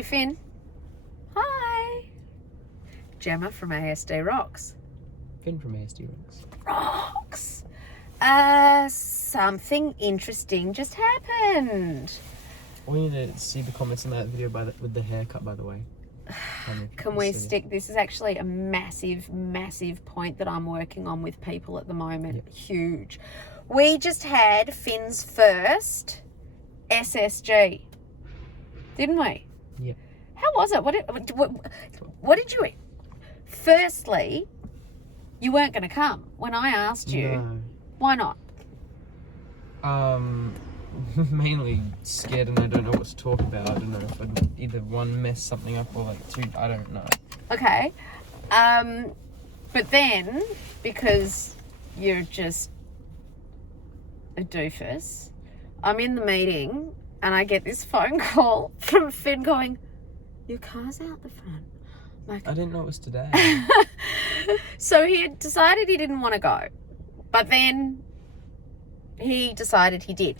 Hey, Finn. Hi. Gemma from ASD Rocks. Finn from ASD Rocks. Rocks. Something interesting just happened. We need to see the comments on that video with the haircut, by the way. Can we stick? This is actually a massive point that I'm working on with people at the moment. Yep. Huge. We just had Finn's first SSG, didn't we? Yeah. How was it? What did you eat? Firstly, you weren't going to come when I asked you. No. Why not? Mainly scared and I don't know what to talk about. I don't know if I'd either one mess something up or like two, I don't know. Okay. But then, because you're just a doofus, I'm in the meeting and I get this phone call from Finn going, your car's out the front. Like, I didn't know it was today. So he had decided he didn't want to go. But then he decided he did,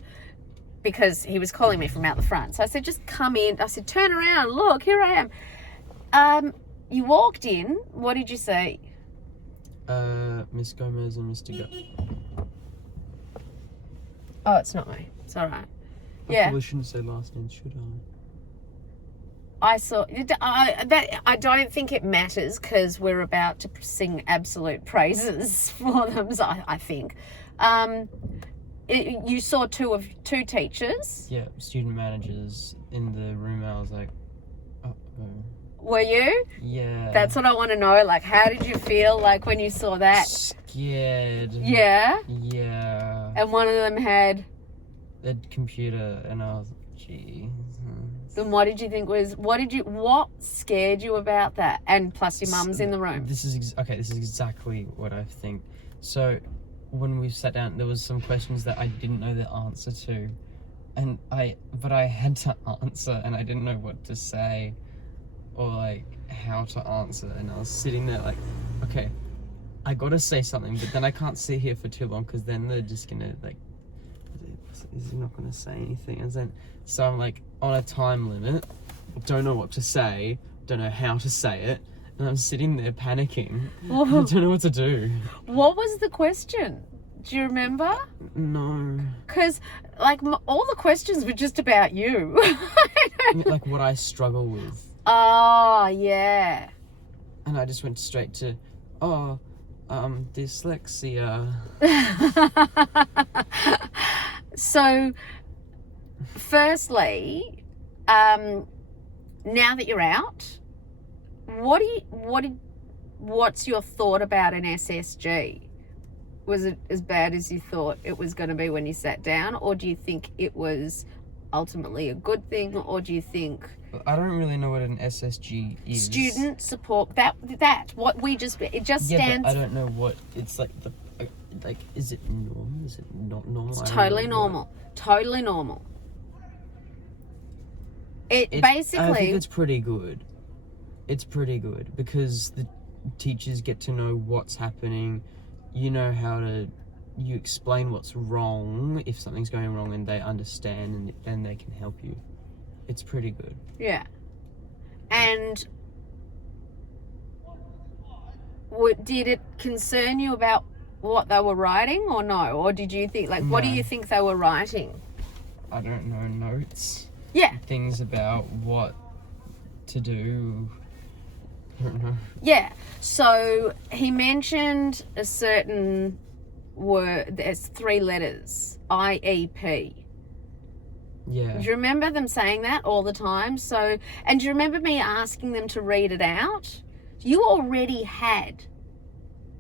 because he was calling me from out the front. So I said, just come in. I said, turn around. Look, here I am. You walked in. What did you say? Miss Gomez and Mr. Go. Oh, it's not me. It's all right. I probably shouldn't say last name, should I? I saw that. I don't think it matters because we're about to sing absolute praises for them. So I think. You saw two teachers. Yeah, student managers in the room. I was like, oh. Were you? Yeah. That's what I want to know. Like, how did you feel like when you saw that? Scared. Yeah? Yeah. And one of them had a computer, and I was like, gee. Then what did you think what scared you about that? And plus your mum's in the room. This is exactly what I think. So when we sat down, there was some questions that I didn't know the answer to, but I had to answer, and I didn't know what to say or like how to answer, and I was sitting there like, okay, I gotta say something, but then I can't sit here for too long because then they're just gonna like, is he not gonna say anything? And then so I'm like on a time limit, don't know what to say, don't know how to say it. And I'm sitting there panicking. I don't know what to do. What was the question? Do you remember? No. Because, like, all the questions were just about you. Like, what I struggle with. Oh, yeah. And I just went straight to, dyslexia. So, firstly, now that you're out, what's your thought about an SSG? Was it as bad as you thought it was going to be when you sat down, or do you think it was ultimately a good thing, or do you think I don't really know what an SSG is. Student support, that it just stands. Yeah, but I don't know what it's like. Is it normal? Is it not normal? It's totally normal. Totally normal. Basically, I think it's pretty good. It's pretty good because the teachers get to know what's happening. You know you explain what's wrong if something's going wrong, and they understand and they can help you. It's pretty good. Yeah. And did it concern you about what they were writing or no? Or did you think, like, what do you think they were writing? I don't know, notes. Yeah. Things about what to do. I don't know. Yeah. So he mentioned a certain word, there's 3 letters, IEP. Yeah. Do you remember them saying that all the time? So, and do you remember me asking them to read it out? You already had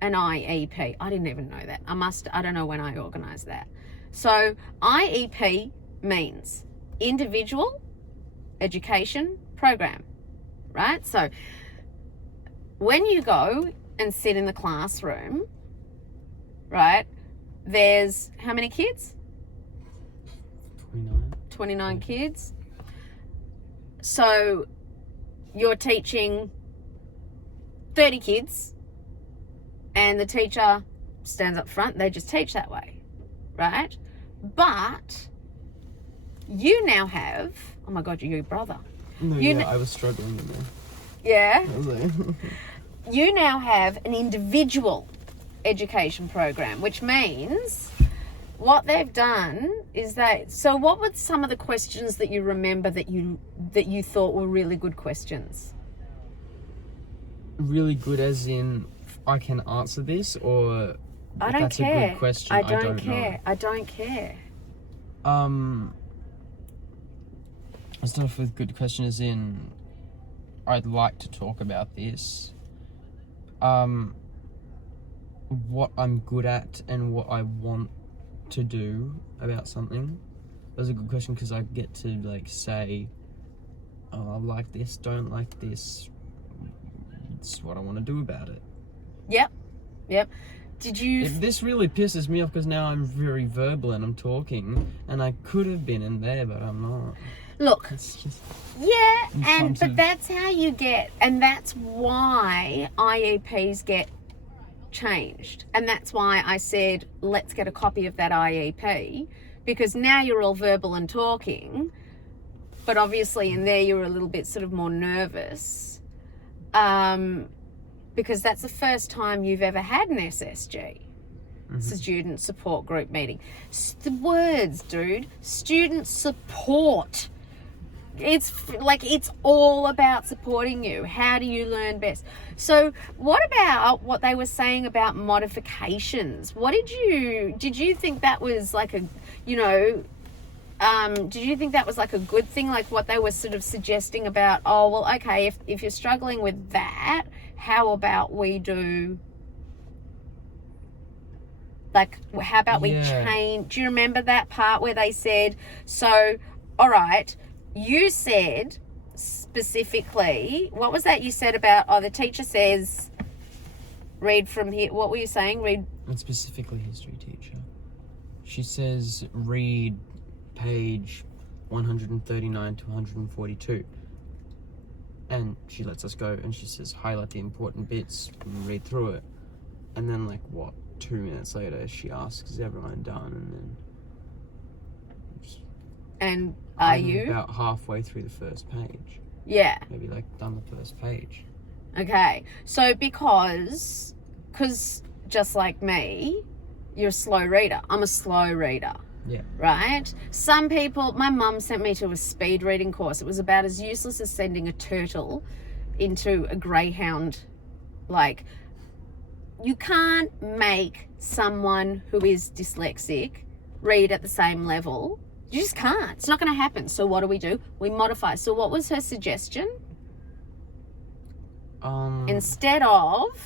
an IEP. I didn't even know that. I don't know when I organised that. So IEP means individual education program, right? So when you go and sit in the classroom, right, there's how many kids? 29 kids. So you're teaching 30 kids and the teacher stands up front, they just teach that way, right? But you now have, oh my God, you're your brother. No, You yeah, kn- I was struggling in there. Yeah. I was like, You now have an individual education program, which means what they've done is so what were some of the questions that you remember that you thought were really good questions? really good as in I can answer this, or I don't that's care. a good question. I don't care. I don't care. Let's start off with good question as in I'd like to talk about this. What I'm good at and what I want to do about something. That's a good question because I get to like say, oh, I like this, don't like this. It's what I want to do about it. Yep. Did you... This really pisses me off because now I'm very verbal and I'm talking, and I could have been in there, but I'm not. Look, It's just yeah, in front but of- that's how you get, and that's why IEPs get changed, and that's why I said let's get a copy of that IEP, because now you're all verbal and talking, but obviously in there you're a little bit sort of more nervous, because that's the first time you've ever had an SSG. Student support group meeting. The words, dude. Student support. It's all about supporting you. How do you learn best? So what about what they were saying about modifications? Did you think that was like a, did you think that was like a good thing? Like what they were sort of suggesting about, oh, well, okay, if you're struggling with that, how about we do, like, how about we change? Do you remember that part where they said, so, all right, you said specifically, what was that you said about, the teacher says, read from here. What were you saying? Read. And specifically history teacher. She says read page 139 to 142. And she lets us go and she says highlight the important bits and read through it. And then 2 minutes later she asks, is everyone done? And I'm you? about halfway through the first page. Yeah. Maybe done the first page. Okay. So because just like me, you're a slow reader. I'm a slow reader. Yeah. Right? Some people, my mum sent me to a speed reading course. It was about as useless as sending a turtle into a greyhound. You can't make someone who is dyslexic read at the same level. You just can't. It's not going to happen. So what do? We modify. So what was her suggestion? Instead of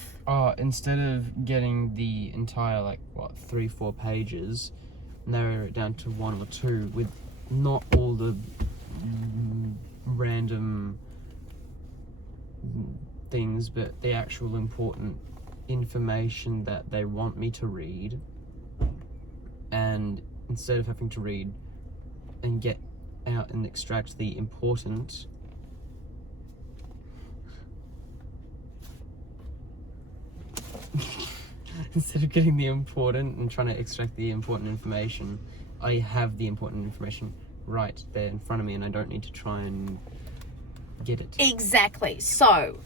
getting the entire 3-4 pages, narrow it down to 1 or 2 with not all the random things, but the actual important information that they want me to read. And instead of having to read and get out and extract the important, instead of getting the important and trying to extract the important information, I have the important information right there in front of me and I don't need to try and get it. Exactly. So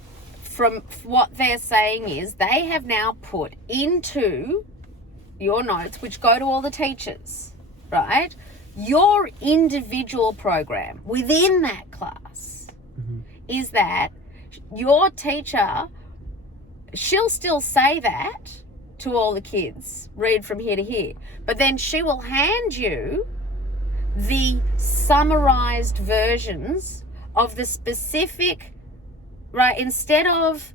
from what they're saying is they have now put into your notes, which go to all the teachers, right? Your individual program within that class is that your teacher, she'll still say that to all the kids, read from here to here, but then she will hand you the summarized versions of the specific, right? Instead of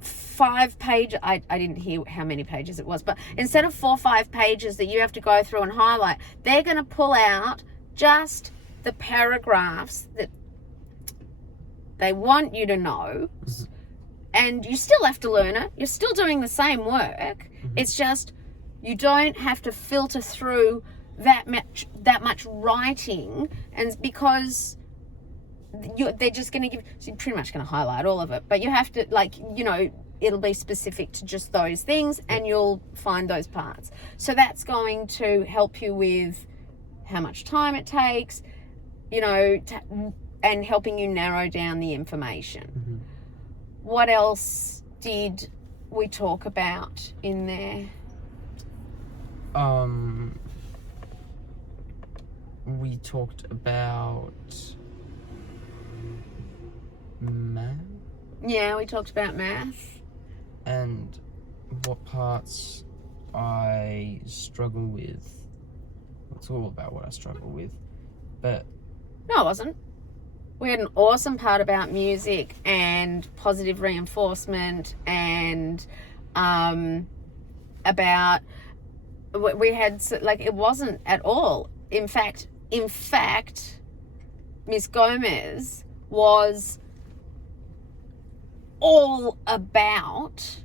5 pages, I didn't hear how many pages it was, but instead of 4 or 5 pages that you have to go through and highlight, they're going to pull out just the paragraphs that they want you to know. And you still have to learn it. You're still doing the same work. It's just you don't have to filter through that much writing, and because they're just going to give, so you're pretty much going to highlight all of it, but you have to it'll be specific to just those things and you'll find those parts. So that's going to help you with how much time it takes. you know, and helping you narrow down the information. Mm-hmm. What else did we talk about in there? We talked about math. Yeah, we talked about math. And what parts I struggle with. It's all about what I struggle with. But No, it wasn't. We had an awesome part about music and positive reinforcement and about, we had, like, it wasn't at all. In fact, Miss Gomez was all about...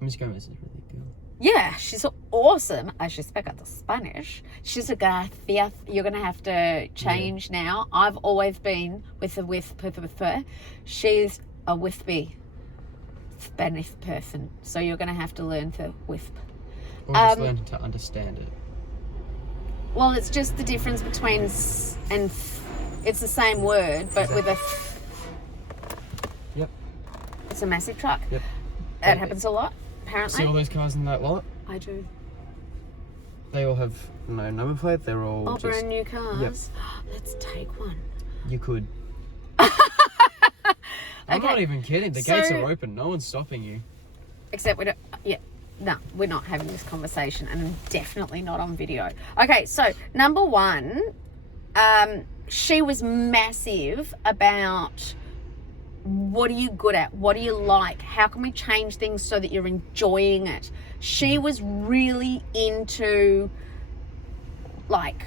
Miss Gomez is really good. Yeah, she's awesome. She speaks Spanish. She's a gracias. You're going to have to change now. I've always been with her. She's a wispy Spanish person. So you're going to have to learn to wisp. Or just learn to understand it. Well, it's just the difference between s and f. It's the same word, but with a f. Yep. It's a massive truck. Yep. That happens a lot, apparently. See all those cars in that lot? I do. They all have no number plate. They're all All just... brand new cars. Yep. Let's take one. You could. I'm not even kidding. The gates are open. No one's stopping you. Except we don't... Yeah. No, we're not having this conversation, and definitely not on video. Okay, so number one, she was massive about what are you good at? What do you like? How can we change things so that you're enjoying it? She was really into, like,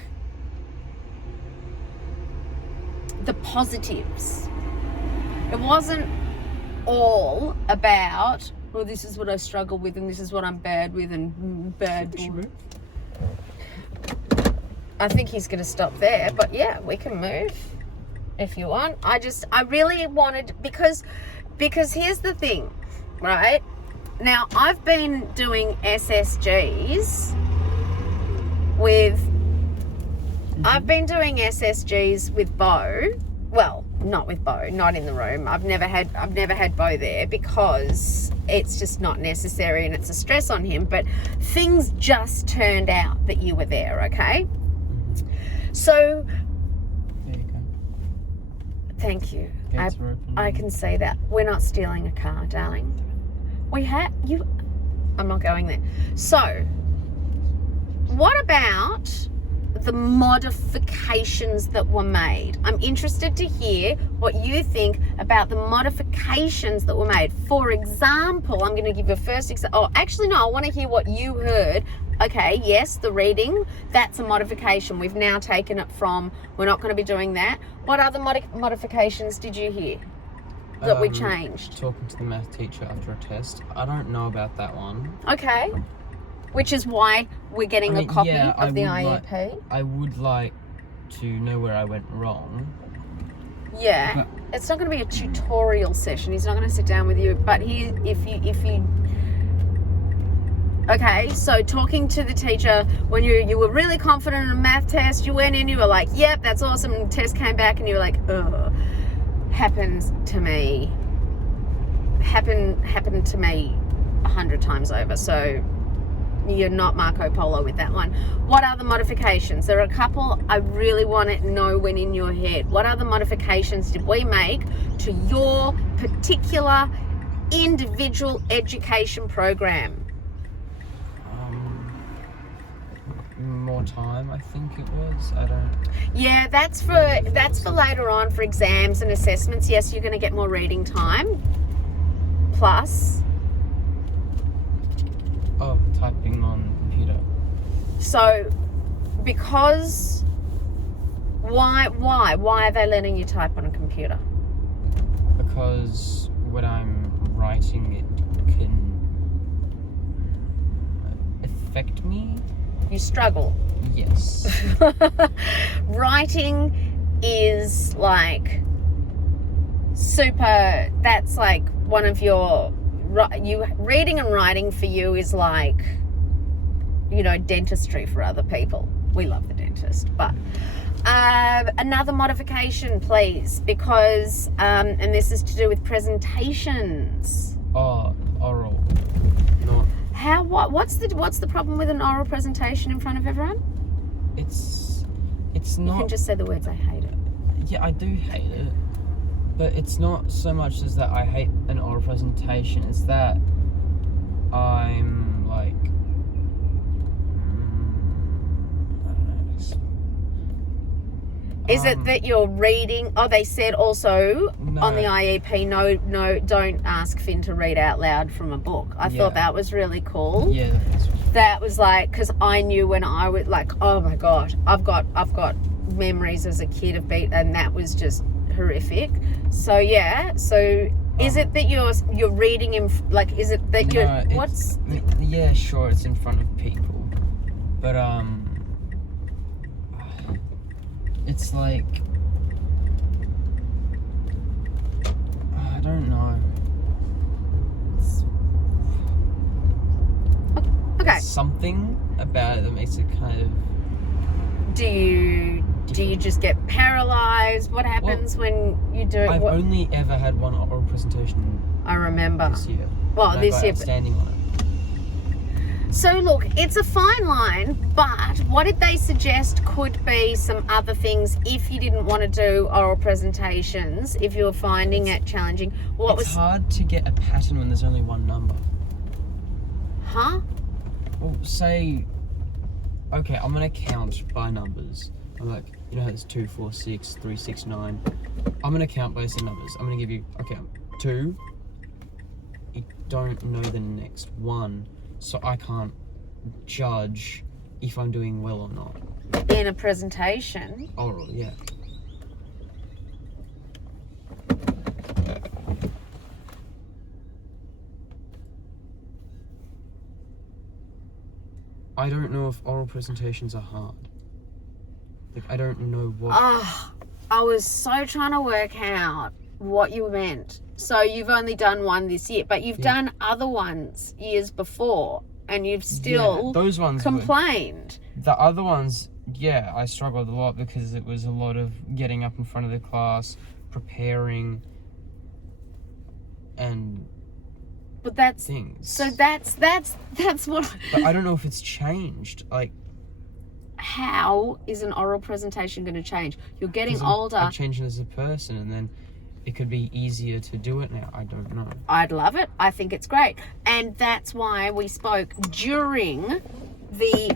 the positives. It wasn't all about, well, this is what I struggle with and this is what I'm bad with and bad. I think he's going to stop there, but yeah, we can move if you want. I really wanted, because here's the thing, right? Now, I've been doing SSGs with Bo. Well, not with Bo, not in the room. I've never had Bo there because it's just not necessary and it's a stress on him. But things just turned out that you were there, okay? So, There you go. thank you. Gates are open. I can see that. We're not stealing a car, darling. I'm not going there. So, what about the modifications that were made? I'm interested to hear what you think about the modifications that were made. For example, I'm going to give you a first example. Oh, actually, no, I want to hear what you heard. Okay, yes, the reading, that's a modification. We've now taken it from, we're not going to be doing that. What other modifications did you hear that we changed? Talking to the math teacher after a test. I don't know about that one. Okay. Which is why we're getting a copy of the IEP. I would like to know where I went wrong. Yeah. But it's not going to be a tutorial session. He's not going to sit down with you. But if you okay, so talking to the teacher, when you were really confident in a math test, you went in, you were like, yep, that's awesome. And the test came back and you were like, ugh, happened to me 100 times over. So you're not Marco Polo with that one. What other modifications? There are a couple I really want to know when in your head. What other modifications did we make to your particular individual education program? More time, I think it was. I don't... Yeah, that's for later on for exams and assessments. Yes, you're going to get more reading time. Plus... Oh, typing on computer. So, because... Why are they letting you type on a computer? Because when I'm writing, it can affect me. You struggle. Yes. Writing is like super, that's like one of your, reading and writing for you is like, you know, dentistry for other people. We love the dentist, but Another modification, please, because and this is to do with presentations. Oh, oral. Not. What's the problem with an oral presentation in front of everyone? It's You not. can just say the words, I hate it. Yeah, I do hate it, but it's not so much as that I hate an oral presentation. It's that I'm like, I don't know. Is it that you're reading? Oh, they said also No. on the IEP, no, don't ask Finn to read out loud from a book. I Yeah. thought that was really cool. Yeah, that's That was like, because I knew when I was like, oh my god, I've got memories as a kid of beat, and that was just horrific. So yeah, so is it that you're reading in like? Is it that you're No, what's? Yeah, sure, it's in front of people, but it's like, I don't know. Okay. There's something about it that makes it kind of. Do you just get paralyzed? What happens when you do it? I've only ever had one oral presentation I remember. this year. Well, and I this got year. outstanding on it. So look, it's a fine line, but what did they suggest could be some other things if you didn't want to do oral presentations, if you were finding it challenging? It's hard to get a pattern when there's only one number. Huh? Well, say, okay, I'm gonna count by numbers. I'm like, you know, it's 2, 4, 6, 3, 6, 9. I'm gonna count based on numbers. I'm gonna give you, okay, 2. You don't know the next one, so I can't judge if I'm doing well or not. In a presentation. Oral, yeah. I don't know if oral presentations are hard. Like, I don't know what. I was so trying to work out what you meant. So you've only done one this year, but you've done other ones years before, and you've still those ones complained. The other ones, yeah, I struggled a lot because it was a lot of getting up in front of the class, preparing, and But that's things. so that's what. But I don't know if it's changed. Like, How is an oral presentation going to change? You're getting older. I'm changing as a person, and then it could be easier to do it now. I don't know. I'd love it. I think it's great, and that's why we spoke during the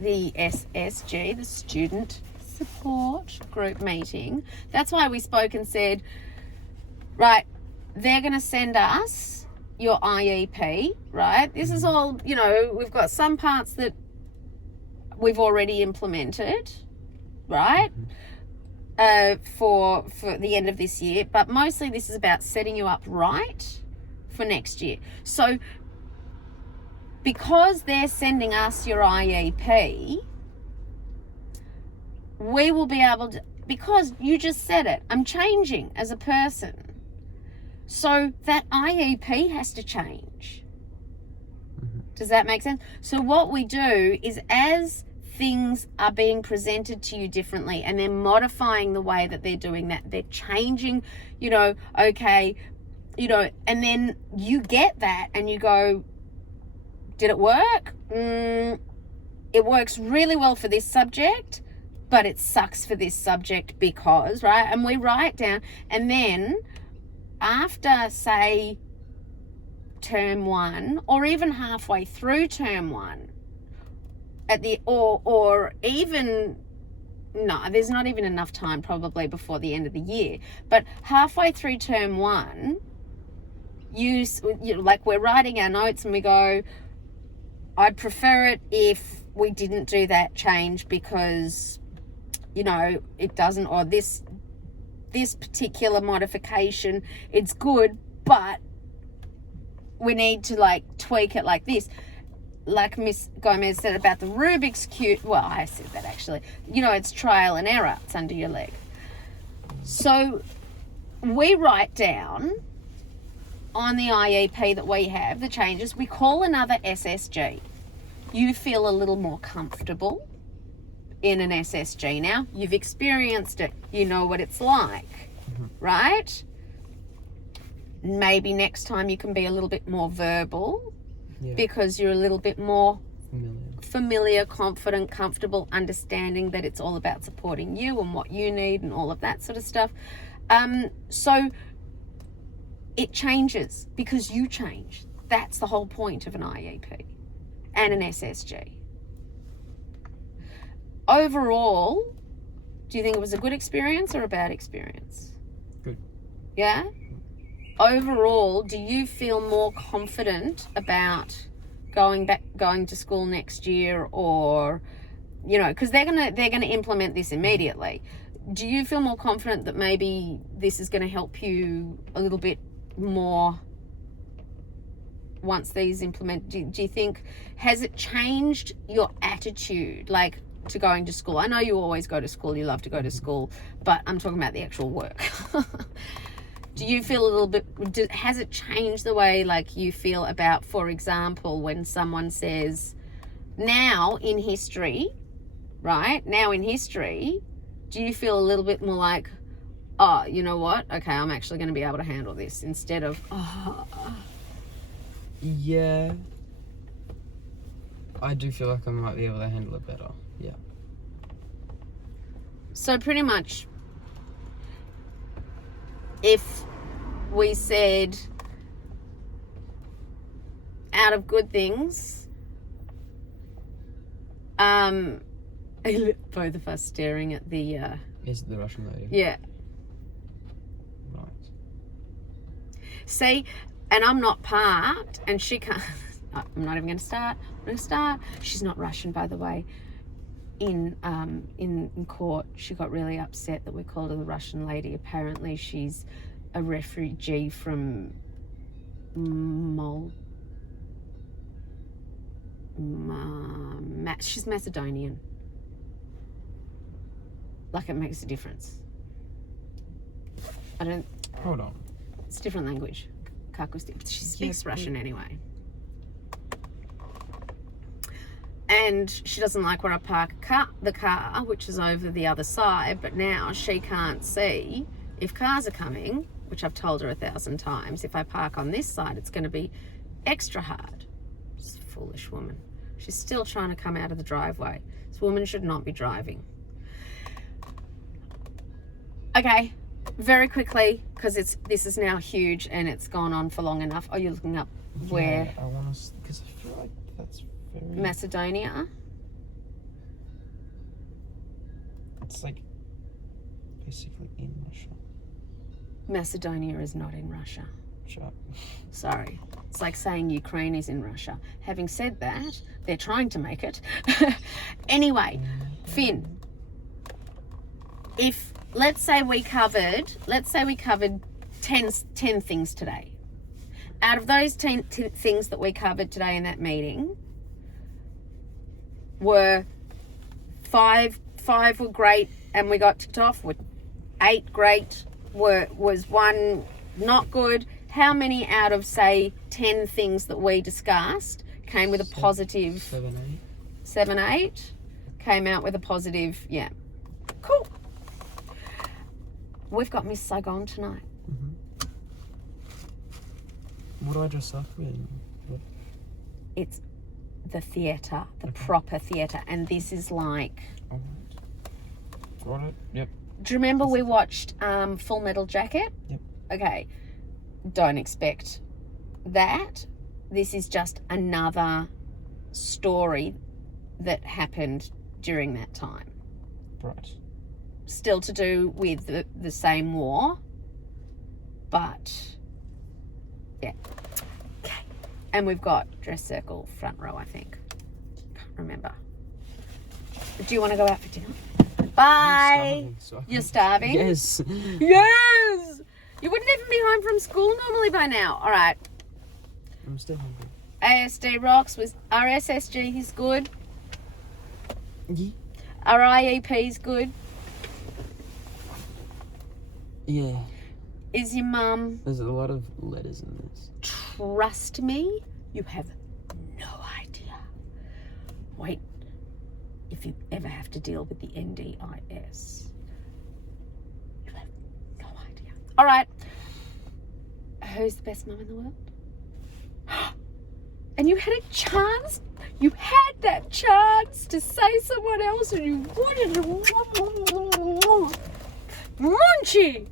SSG, the Student Support Group meeting. That's why we spoke and said, right, they're going to send us your IEP, right? This is all, you know, we've got some parts that we've already implemented, right? For the end of this year, but mostly this is about setting you up right for next year. So because they're sending us your IEP, we will be able to, because you just said it, I'm changing as a person. So that IEP has to change. Does that make sense? So what we do is, as things are being presented to you differently and they're modifying the way that they're doing that, they're changing, you know, okay, you know, and then you get that and you go, did it work? It works really well for this subject, but it sucks for this subject because, right? And we write down, and then after, say, term 1, or even halfway through term 1, at the or even no, there's not even enough time probably before the end of the year, but halfway through term 1, you know, like, we're writing our notes and we go, I'd prefer it if we didn't do that change because, you know, it doesn't, or this particular modification, it's good, but we need to, like, tweak it like this. Like Miss Gomez said about the Rubik's Cube. Well, I said that actually. You know, it's trial and error. It's under your leg. So we write down on the IEP that we have the changes. We call another SSG. You feel a little more comfortable in an SSG now. You've experienced it. You know what it's like, right? Maybe next time you can be a little bit more verbal because you're a little bit more familiar, confident, comfortable, understanding that it's all about supporting you and what you need and all of that sort of stuff. So it changes because you change. That's the whole point of an IEP and an SSG. Overall, do you think it was a good experience or a bad experience? Good. Yeah? Overall, do you feel more confident about going to school next year, or, you know, because they're gonna implement this immediately. Do you feel more confident that maybe this is going to help you a little bit more once these implement? Do you think, has it changed your attitude, like, to going to school? I know you always go to school, you love to go to school, but I'm talking about the actual work. Do you feel a little bit, has it changed the way, like, you feel about, for example, when someone says, now in history, right? Now in history, do you feel a little bit more like, oh, you know what? Okay, I'm actually going to be able to handle this, instead of, oh. Yeah. I do feel like I might be able to handle it better. Yeah. So pretty much, if we said, out of good things, both of us staring at the Is it the Russian lady? yeah. Right. See, and I'm not parked, and she can't. I'm not even going to start. I'm going to start. She's not Russian, by the way. In court, she got really upset that we called her the Russian lady. Apparently, she's a refugee from she's Macedonian. Like, it makes a difference. Hold on. It's a different language. She speaks Russian anyway. And she doesn't like where I park the car, which is over the other side, but now she can't see if cars are coming, which I've told her 1,000 times. If I park on this side, it's going to be extra hard. She's a foolish woman. She's still trying to come out of the driveway. This woman should not be driving. Okay, very quickly, because this is now huge and it's gone on for long enough. Are you looking up where? Yeah, I want to, because I feel like that's very... Macedonia? It's like basically in Russia. Macedonia is not in Russia. Shut up. Sorry. It's like saying Ukraine is in Russia. Having said that, they're trying to make it. Anyway, Finn, if let's say we covered 10 things today. Out of those 10 things that we covered today in that meeting, were five were great and we got ticked off, with 8 great, was 1 not good. How many out of, say, 10 things that we discussed came with a positive? 7, 8. 7, 8 came out with a positive. Yeah, cool. We've got Miss Saigon tonight. What do I dress up in? It's the theatre, the proper theatre, and this is like... Got it? Yep. Do you remember we watched Full Metal Jacket? Yep. Okay, don't expect that. This is just another story that happened during that time. Right. Still to do with the same war, but yeah. Okay. And we've got dress circle front row, I think. Can't remember. Do you want to go out for dinner? Bye. You're starving? Yes. Yes! You wouldn't even be home from school normally by now. All right. I'm still hungry. ASD rocks. With our SSG is good. Yeah. Our IEP is good. Yeah. Is your mum? There's a lot of letters in this. Trust me, you have no idea. Wait, if you ever have to deal with the NDIS. You have no idea. All right. Who's the best mum in the world? And you had a chance. You had that chance to say someone else and you wanted to. Munchie!